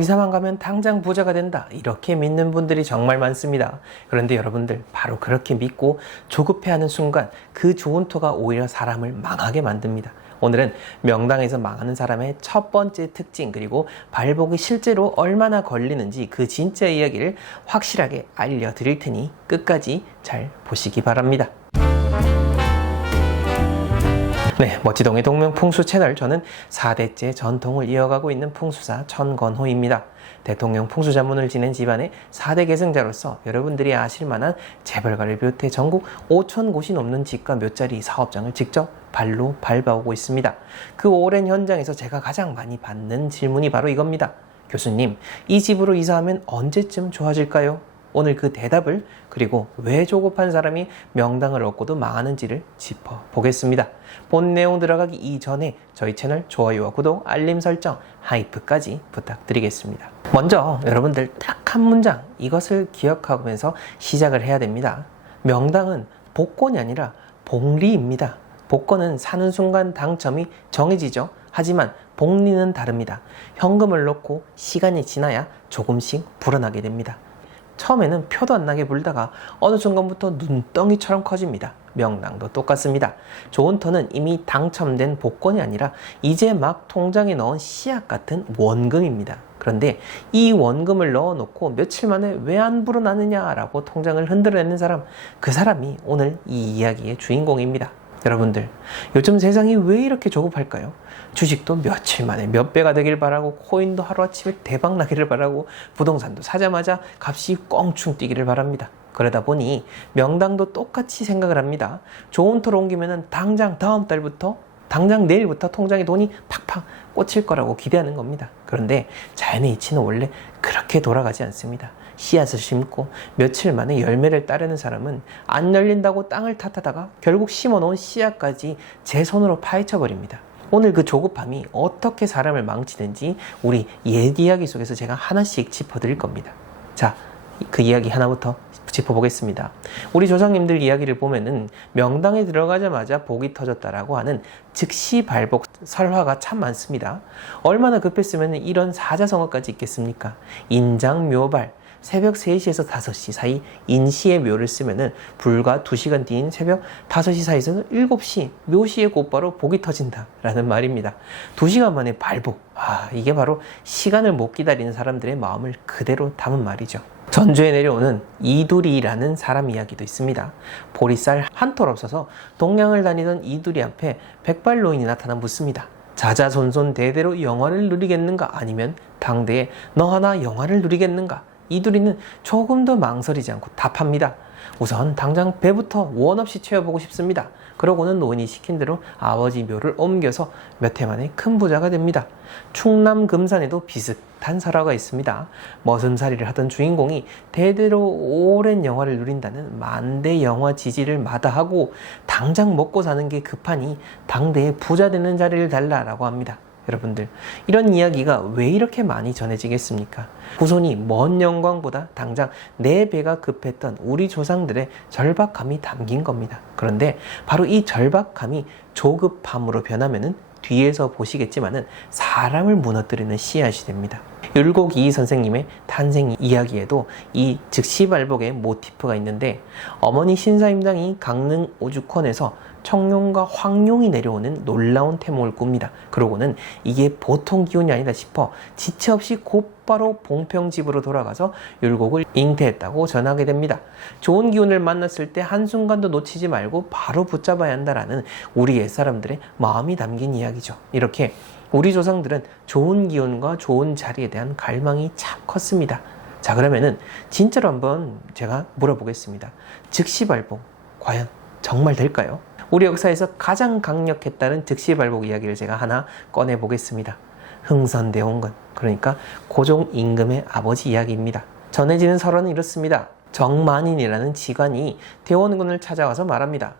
이사만 가면 당장 부자가 된다, 이렇게 믿는 분들이 정말 많습니다. 그런데 여러분들, 바로 그렇게 믿고 조급해하는 순간 그 좋은 토가 오히려 사람을 망하게 만듭니다. 오늘은 명당에서 망하는 사람의 첫 번째 특징, 그리고 발복이 실제로 얼마나 걸리는지 그 진짜 이야기를 확실하게 알려드릴 테니 끝까지 잘 보시기 바랍니다. 네, 멋지동의 동명풍수 채널, 저는 4대째 전통을 이어가고 있는 풍수사 천건호입니다. 대통령 풍수 자문을 지낸 집안의 4대 계승자로서 여러분들이 아실 만한 재벌가를 비롯해 전국 5천 곳이 넘는 집과 묘자리 사업장을 직접 발로 밟아오고 있습니다. 그 오랜 현장에서 제가 가장 많이 받는 질문이 바로 이겁니다. 교수님, 이 집으로 이사하면 언제쯤 좋아질까요? 오늘 그 대답을, 그리고 왜 조급한 사람이 명당을 얻고도 망하는지를 짚어보겠습니다. 본 내용 들어가기 이전에 저희 채널 좋아요와 구독, 알림 설정, 하이프까지 부탁드리겠습니다. 먼저 여러분들 딱 한 문장, 이것을 기억하면서 시작을 해야 됩니다. 명당은 복권이 아니라 복리입니다. 복권은 사는 순간 당첨이 정해지죠. 하지만 복리는 다릅니다. 현금을 넣고 시간이 지나야 조금씩 불어나게 됩니다. 처음에는 표도 안 나게 불다가 어느 순간부터 눈덩이처럼 커집니다. 명당도 똑같습니다. 좋은 터는 이미 당첨된 복권이 아니라 이제 막 통장에 넣은 씨앗 같은 원금입니다. 그런데 이 원금을 넣어놓고 며칠 만에 왜 안 불어나느냐라고 통장을 흔들어내는 사람, 그 사람이 오늘 이 이야기의 주인공입니다. 여러분들, 요즘 세상이 왜 이렇게 조급할까요? 주식도 며칠 만에 몇 배가 되길 바라고, 코인도 하루아침에 대박 나기를 바라고, 부동산도 사자마자 값이 껑충 뛰기를 바랍니다. 그러다 보니 명당도 똑같이 생각을 합니다. 좋은 터로 옮기면 당장 다음 달부터, 당장 내일부터 통장에 돈이 팍팍 꽂힐 거라고 기대하는 겁니다. 그런데 자연의 이치는 원래 그렇게 돌아가지 않습니다. 씨앗을 심고 며칠 만에 열매를 따르는 사람은 안 열린다고 땅을 탓하다가 결국 심어놓은 씨앗까지 제 손으로 파헤쳐 버립니다. 오늘 그 조급함이 어떻게 사람을 망치는지 우리 옛 이야기 속에서 제가 하나씩 짚어드릴 겁니다. 자, 그 이야기 하나부터 짚어보겠습니다. 우리 조상님들 이야기를 보면은 명당에 들어가자마자 복이 터졌다라고 하는 즉시 발복 설화가 참 많습니다. 얼마나 급했으면 이런 사자성어까지 있겠습니까? 인장묘발, 새벽 3시에서 5시 사이 인시의 묘를 쓰면은 불과 2시간 뒤인 새벽 5시 사이에서 7시 묘시에 곧바로 복이 터진다라는 말입니다. 2시간 만에 발복. 이게 바로 시간을 못 기다리는 사람들의 마음을 그대로 담은 말이죠. 전주에 내려오는 이두리라는 사람 이야기도 있습니다. 보리쌀 한 톨 없어서 동양을 다니던 이두리 앞에 백발노인이 나타나 묻습니다. 자자손손 대대로 영화를 누리겠는가, 아니면 당대에 너 하나 영화를 누리겠는가? 이두리는 조금도 망설이지 않고 답합니다. 우선 당장 배부터 원 없이 채워보고 싶습니다. 그러고는 노인이 시킨 대로 아버지 묘를 옮겨서 몇 해 만에 큰 부자가 됩니다. 충남 금산에도 비슷한 설화가 있습니다. 머슴살이를 하던 주인공이 대대로 오랜 영화를 누린다는 만대 영화 지지를 마다하고 당장 먹고 사는 게 급하니 당대에 부자 되는 자리를 달라라고 합니다. 여러분들, 이런 이야기가 왜 이렇게 많이 전해지겠습니까? 후손이 먼 영광보다 당장 내 배가 급했던 우리 조상들의 절박함이 담긴 겁니다. 그런데 바로 이 절박함이 조급함으로 변하면은 뒤에서 보시겠지만은 사람을 무너뜨리는 씨앗이 됩니다. 율곡이 선생님의 탄생 이야기에도 이 즉시발복의 모티프가 있는데, 어머니 신사임당이 강릉 오죽헌에서 청룡과 황룡이 내려오는 놀라운 태몽을 꿉니다. 그러고는 이게 보통 기운이 아니다 싶어 지체 없이 곧바로 봉평집으로 돌아가서 율곡을 잉태했다고 전하게 됩니다. 좋은 기운을 만났을 때 한순간도 놓치지 말고 바로 붙잡아야 한다라는 우리 옛사람들의 마음이 담긴 이야기죠. 이렇게 우리 조상들은 좋은 기운과 좋은 자리에 대한 갈망이 참 컸습니다. 자, 그러면은 진짜로 한번 제가 물어보겠습니다. 즉시발복, 과연 정말 될까요? 우리 역사에서 가장 강력했다는 즉시발복 이야기를 제가 하나 꺼내보겠습니다. 흥선대원군, 그러니까 고종 임금의 아버지 이야기입니다. 전해지는 설화는 이렇습니다. 정만인이라는 지관이 대원군을 찾아와서 말합니다.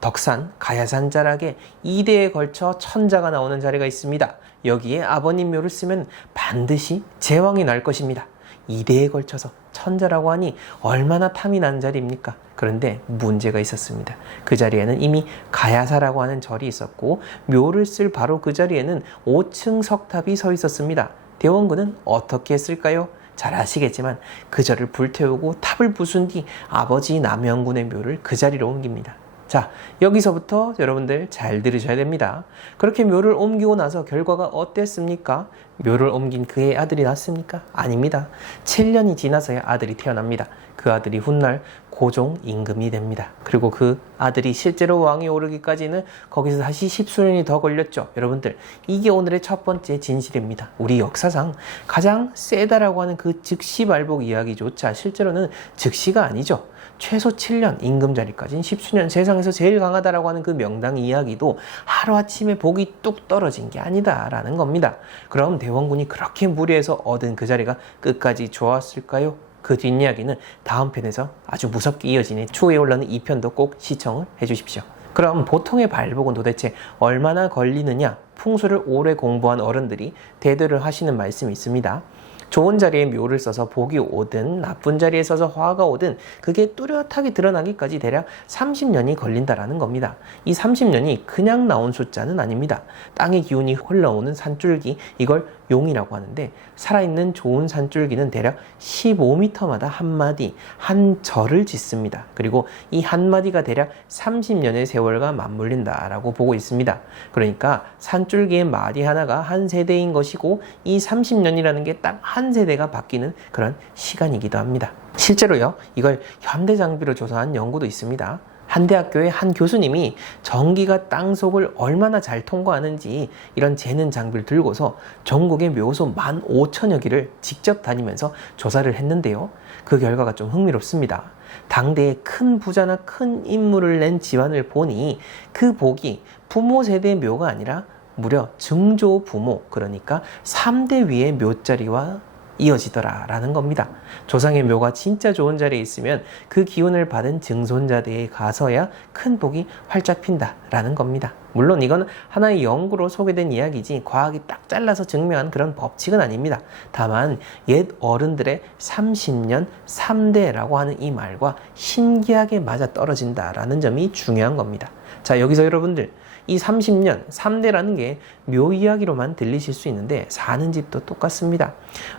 덕산, 가야산 자락에 2대에 걸쳐 천자가 나오는 자리가 있습니다. 여기에 아버님 묘를 쓰면 반드시 제왕이 날 것입니다. 2대에 걸쳐서 천자라고 하니 얼마나 탐이 난 자리입니까? 그런데 문제가 있었습니다. 그 자리에는 이미 가야사라고 하는 절이 있었고 묘를 쓸 바로 그 자리에는 5층 석탑이 서 있었습니다. 대원군은 어떻게 했을까요? 잘 아시겠지만 그 절을 불태우고 탑을 부순 뒤 아버지 남영군의 묘를 그 자리로 옮깁니다. 자, 여기서부터 여러분들 잘 들으셔야 됩니다. 그렇게 묘를 옮기고 나서 결과가 어땠습니까? 묘를 옮긴 그의 아들이 낳습니까? 아닙니다. 7년이 지나서야 아들이 태어납니다. 그 아들이 훗날 고종 임금이 됩니다. 그리고 그 아들이 실제로 왕위 오르기까지는 거기서 다시 10수년이 더 걸렸죠. 여러분들, 이게 오늘의 첫 번째 진실입니다. 우리 역사상 가장 세다라고 하는 그 즉시발복 이야기조차 실제로는 즉시가 아니죠. 최소 7년 임금 자리까지는 10수년, 세상에서 제일 강하다라고 하는 그 명당 이야기도 하루아침에 복이 뚝 떨어진 게 아니다라는 겁니다. 그럼 대원군이 그렇게 무리해서 얻은 그 자리가 끝까지 좋았을까요? 그 뒷이야기는 다음 편에서 아주 무섭게 이어지니 추후에 올라오는 2편도 꼭 시청을 해주십시오. 그럼 보통의 발복은 도대체 얼마나 걸리느냐? 풍수를 오래 공부한 어른들이 대대로 하시는 말씀이 있습니다. 좋은 자리에 묘를 써서 복이 오든 나쁜 자리에 써서 화가 오든 그게 뚜렷하게 드러나기까지 대략 30년이 걸린다라는 겁니다. 이 30년이 그냥 나온 숫자는 아닙니다. 땅의 기운이 흘러오는 산줄기, 이걸 용이라고 하는데 살아있는 좋은 산줄기는 대략 15m마다 한 마디, 한 절을 짓습니다. 그리고 이 한 마디가 대략 30년의 세월과 맞물린다라고 보고 있습니다. 그러니까 산줄기의 마디 하나가 한 세대인 것이고 이 30년이라는 게 딱 한 세대가 바뀌는 그런 시간이기도 합니다. 실제로요, 이걸 현대 장비로 조사한 연구도 있습니다. 한 대학교의 한 교수님이 전기가 땅속을 얼마나 잘 통과하는지 이런 재는 장비를 들고서 전국의 묘소 15,000여 개를 직접 다니면서 조사를 했는데요. 그 결과가 좀 흥미롭습니다. 당대에 큰 부자나 큰 인물을 낸 집안을 보니 그 복이 부모 세대의 묘가 아니라 무려 증조 부모, 그러니까 3대 위의 묘자리와 이어지더라라는 겁니다. 조상의 묘가 진짜 좋은 자리에 있으면 그 기운을 받은 증손자대에 가서야 큰 복이 활짝 핀다라는 겁니다. 물론 이건 하나의 연구로 소개된 이야기지 과학이 딱 잘라서 증명한 그런 법칙은 아닙니다. 다만 옛 어른들의 30년 3대라고 하는 이 말과 신기하게 맞아떨어진다라는 점이 중요한 겁니다. 자, 여기서 여러분들, 이 30년 3대라는 게 묘 이야기로만 들리실 수 있는데 사는 집도 똑같습니다.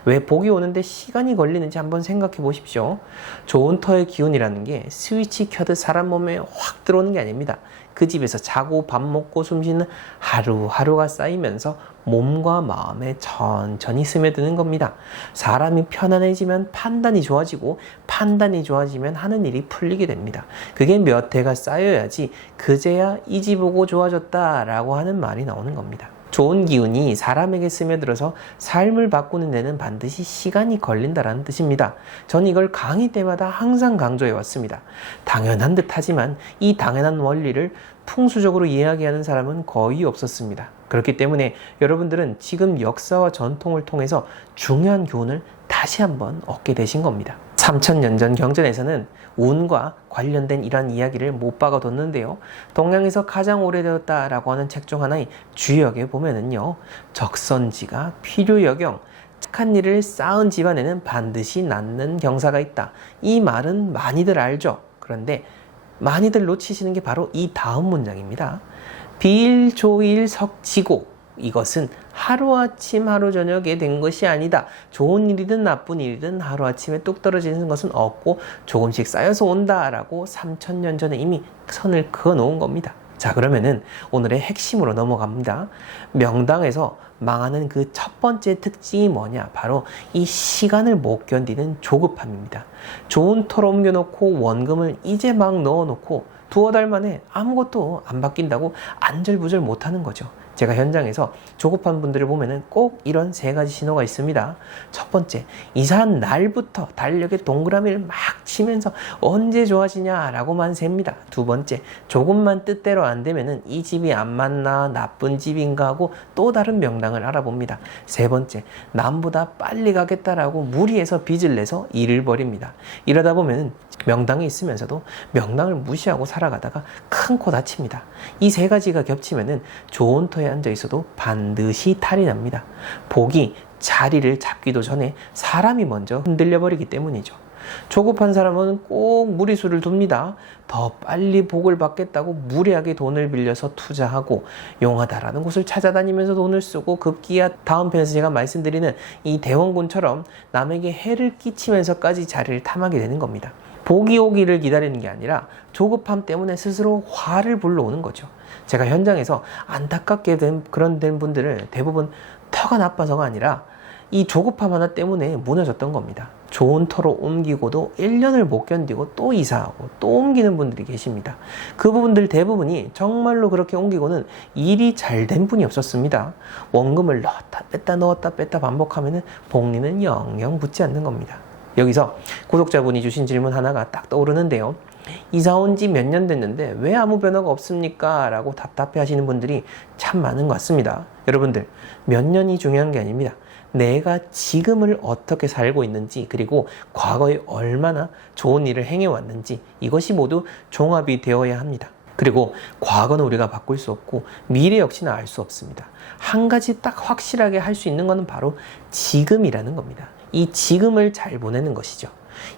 왜 복이 오는데 시간이 걸리는지 한번 생각해 보십시오. 좋은 터의 기운이라는 게 스위치 켜듯 사람 몸에 확 들어오는 게 아닙니다. 그 집에서 자고 밥 먹고 숨 쉬는 하루하루가 쌓이면서 몸과 마음에 천천히 스며드는 겁니다. 사람이 편안해지면 판단이 좋아지고 판단이 좋아지면 하는 일이 풀리게 됩니다. 그게 몇 해가 쌓여야지 그제야 이 집 오고 좋아졌다라고 하는 말이 나오는 겁니다. 좋은 기운이 사람에게 스며들어서 삶을 바꾸는 데는 반드시 시간이 걸린다는 뜻입니다. 저는 이걸 강의 때마다 항상 강조해 왔습니다. 당연한 듯 하지만 이 당연한 원리를 풍수적으로 이야기하는 사람은 거의 없었습니다. 그렇기 때문에 여러분들은 지금 역사와 전통을 통해서 중요한 교훈을 다시 한번 얻게 되신 겁니다. 3000년 전 경전에서는 운과 관련된 이런 이야기를 못 박아뒀는데요. 동양에서 가장 오래되었다라고 하는 책 중 하나의 주역에 보면은요, 적선지가 필요여경, 착한 일을 쌓은 집안에는 반드시 낫는 경사가 있다. 이 말은 많이들 알죠. 그런데 많이들 놓치시는 게 바로 이 다음 문장입니다. 비일조일석지고, 이것은 하루아침 하루저녁에 된 것이 아니다. 좋은 일이든 나쁜 일이든 하루아침에 뚝 떨어지는 것은 없고 조금씩 쌓여서 온다라고 3000년 전에 이미 선을 그어 놓은 겁니다. 자, 그러면은 오늘의 핵심으로 넘어갑니다. 명당에서 망하는 그 첫 번째 특징이 뭐냐? 바로 이 시간을 못 견디는 조급함입니다. 좋은 터로 옮겨놓고 원금을 이제 막 넣어놓고 두어 달 만에 아무것도 안 바뀐다고 안절부절 못하는 거죠. 제가 현장에서 조급한 분들을 보면은 꼭 이런 세 가지 신호가 있습니다. 첫 번째, 이사한 날부터 달력에 동그라미를 막 치면서 언제 좋아지냐라고만 셉니다. 두 번째, 조금만 뜻대로 안 되면은 이 집이 안 맞나, 나쁜 집인가 하고 또 다른 명당을 알아봅니다. 세 번째, 남보다 빨리 가겠다라고 무리해서 빚을 내서 일을 벌입니다. 이러다 보면은 명당에 있으면서도 명당을 무시하고 살아가다가 큰 코 다칩니다. 이 세 가지가 겹치면은 좋은 터에 앉아 있어도 반드시 탈이 납니다. 복이 자리를 잡기도 전에 사람이 먼저 흔들려 버리기 때문이죠. 조급한 사람은 꼭 무리수를 둡니다. 더 빨리 복을 받겠다고 무리하게 돈을 빌려서 투자하고 용하다라는 곳을 찾아다니면서 돈을 쓰고 급기야 다음 편에서 제가 말씀드리는 이 대원군처럼 남에게 해를 끼치면서까지 자리를 탐하게 되는 겁니다. 복이 오기를 기다리는 게 아니라 조급함 때문에 스스로 화를 불러오는 거죠. 제가 현장에서 안타깝게 된 분들을 대부분 터가 나빠서가 아니라 이 조급함 하나 때문에 무너졌던 겁니다. 좋은 터로 옮기고도 1년을 못 견디고 또 이사하고 또 옮기는 분들이 계십니다. 그 부분들 대부분이 정말로 그렇게 옮기고는 일이 잘 된 분이 없었습니다. 원금을 넣었다 뺐다 반복하면 복리는 영영 붙지 않는 겁니다. 여기서 구독자분이 주신 질문 하나가 딱 떠오르는데요. 이사 온 지 몇 년 됐는데 왜 아무 변화가 없습니까? 라고 답답해 하시는 분들이 참 많은 것 같습니다. 여러분들, 몇 년이 중요한 게 아닙니다. 내가 지금을 어떻게 살고 있는지, 그리고 과거에 얼마나 좋은 일을 행해왔는지, 이것이 모두 종합이 되어야 합니다. 그리고 과거는 우리가 바꿀 수 없고 미래 역시나 알 수 없습니다. 한 가지 딱 확실하게 할 수 있는 것은 바로 지금이라는 겁니다. 이 지금을 잘 보내는 것이죠.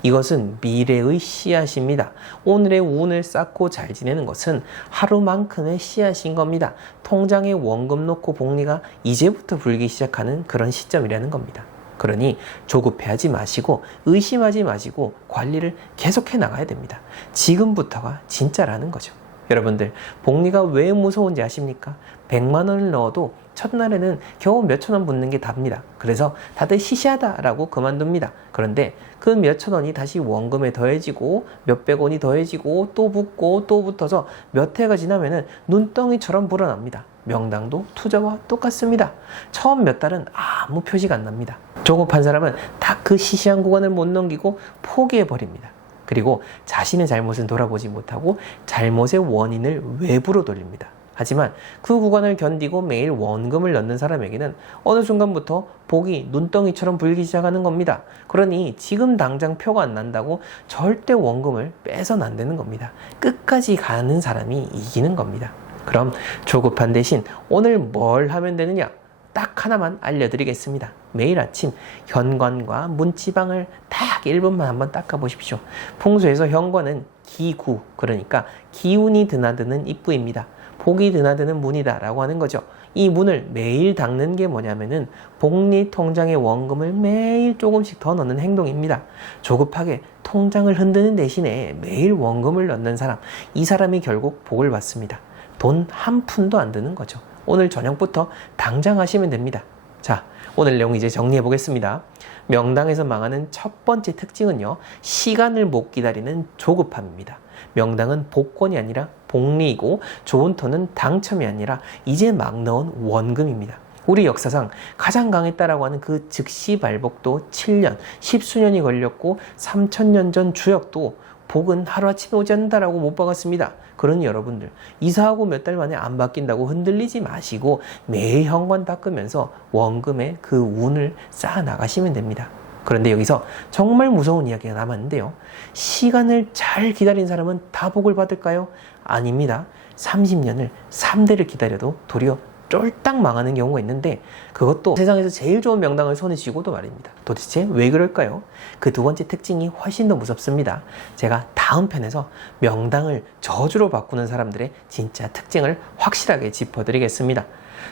이것은 미래의 씨앗입니다. 오늘의 운을 쌓고 잘 지내는 것은 하루만큼의 씨앗인 겁니다. 통장에 원금 놓고 복리가 이제부터 불기 시작하는 그런 시점이라는 겁니다. 그러니 조급해하지 마시고 의심하지 마시고 관리를 계속해 나가야 됩니다. 지금부터가 진짜라는 거죠. 여러분들, 복리가 왜 무서운지 아십니까? 100만 원을 넣어도 첫날에는 겨우 몇천 원 붙는 게 답니다. 그래서 다들 시시하다라고 그만둡니다. 그런데 그 몇천 원이 다시 원금에 더해지고 몇백 원이 더해지고 또 붙고 또 붙어서 몇 해가 지나면은 눈덩이처럼 불어납니다. 명당도 투자와 똑같습니다. 처음 몇 달은 아무 표시가 안 납니다. 조급한 사람은 딱 그 시시한 구간을 못 넘기고 포기해버립니다. 그리고 자신의 잘못은 돌아보지 못하고 잘못의 원인을 외부로 돌립니다. 하지만 그 구간을 견디고 매일 원금을 넣는 사람에게는 어느 순간부터 복이 눈덩이처럼 불기 시작하는 겁니다. 그러니 지금 당장 표가 안 난다고 절대 원금을 빼서는 안 되는 겁니다. 끝까지 가는 사람이 이기는 겁니다. 그럼 조급한 대신 오늘 뭘 하면 되느냐? 딱 하나만 알려드리겠습니다. 매일 아침 현관과 문지방을 딱 1분만 한번 닦아보십시오. 풍수에서 현관은 기구, 그러니까 기운이 드나드는 입구입니다. 복이 드나드는 문이다 라고 하는 거죠. 이 문을 매일 닦는 게 뭐냐면은 복리 통장에 원금을 매일 조금씩 더 넣는 행동입니다. 조급하게 통장을 흔드는 대신에 매일 원금을 넣는 사람, 이 사람이 결국 복을 받습니다. 돈 한 푼도 안 드는 거죠. 오늘 저녁부터 당장 하시면 됩니다. 자, 오늘 내용 이제 정리해 보겠습니다. 명당에서 망하는 첫 번째 특징은요, 시간을 못 기다리는 조급함입니다. 명당은 복권이 아니라 복리이고 좋은 터는 당첨이 아니라 이제 막 넣은 원금입니다. 우리 역사상 가장 강했다라고 하는 그 즉시 발복도 7년, 10수년이 걸렸고 3000년 전 주역도 복은 하루아침에 오지 않는다라고 못 박았습니다. 그러니 여러분들, 이사하고 몇 달 만에 안 바뀐다고 흔들리지 마시고 매일 현관 닦으면서 원금의 그 운을 쌓아 나가시면 됩니다. 그런데 여기서 정말 무서운 이야기가 남았는데요. 시간을 잘 기다린 사람은 다 복을 받을까요? 아닙니다. 30년을 3대를 기다려도 도리어 쫄딱 망하는 경우가 있는데, 그것도 세상에서 제일 좋은 명당을 손에 쥐고도 말입니다. 도대체 왜 그럴까요? 그 두 번째 특징이 훨씬 더 무섭습니다. 제가 다음 편에서 명당을 저주로 바꾸는 사람들의 진짜 특징을 확실하게 짚어드리겠습니다.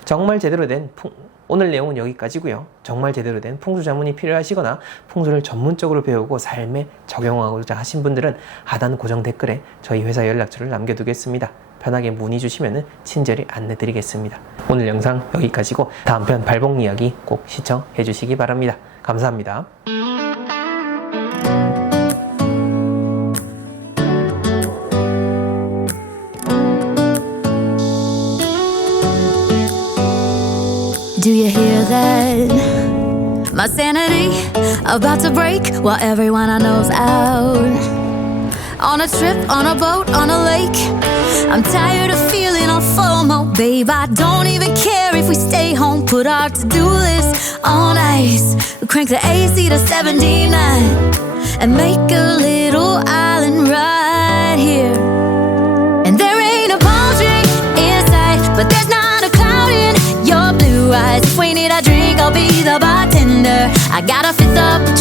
정말 제대로 된 오늘 내용은 여기까지고요. 정말 제대로 된 풍수 자문이 필요하시거나 풍수를 전문적으로 배우고 삶에 적용하고자 하신 분들은 하단 고정 댓글에 저희 회사 연락처를 남겨두겠습니다. 편하게 문의 주시면 친절히 안내 드리겠습니다. 오늘 영상 여기까지고 다음 편 발복 이야기 꼭 시청해 주시기 바랍니다. 감사합니다. Do you hear that? My sanity about to break while everyone I know's out. On a trip, on a boat, on a lake. I'm tired of feeling all FOMO. Babe, I don't even care if we stay home. Put our to-do list on ice. Crank the AC to 79 and make a little